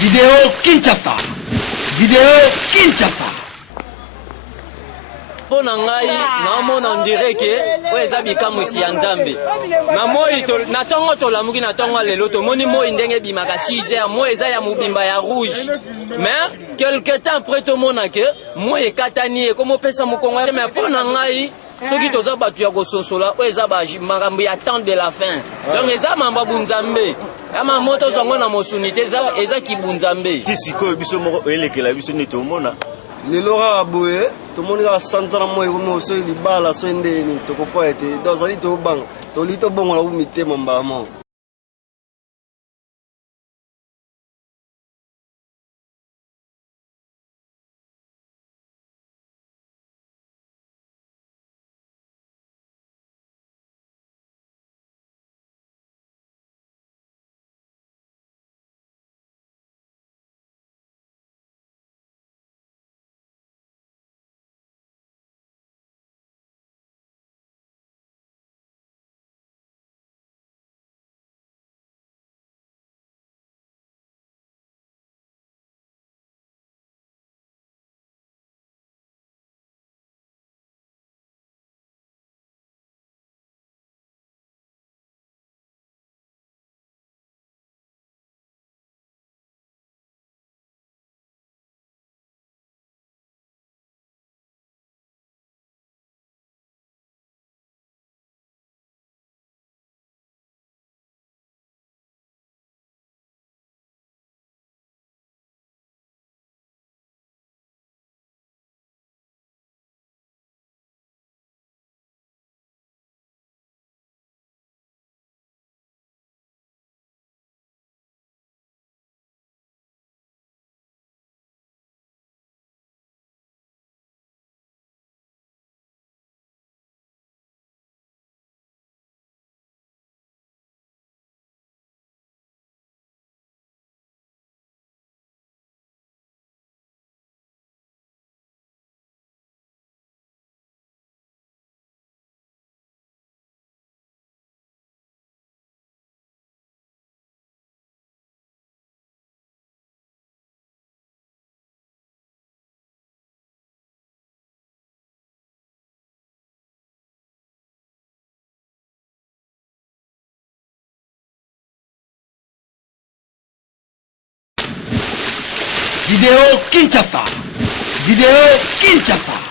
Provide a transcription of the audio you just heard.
Vidéo Kinshasa. Vidéo Kinshasa. Pour ngai na mona ndire ke o eza bikamusi ya nzambe na moi to na tongo to lamuki na tongo lelo to moni moi ndenge bimaka 6h moi eza ya mubimba ya rouge mais quelque temps après to mona ke moi ekatani ko mopesa mokongo mais pour ngai soki toza batu ya kososola o eza ba makambo ya temps de la fin donc eza mamba bunzambe ama moto zongo na mosunite eza kibunzambe tisiko biso moko elekela biso ne to mona lelo kaka boye tomoni kaka sanzana moi komi soki libala so ndeni tokokoya ete donc ozali tobanga toli tobongola ku mitema mbala moko. Vidéo Kinshasa. Vidéo Kinshasa.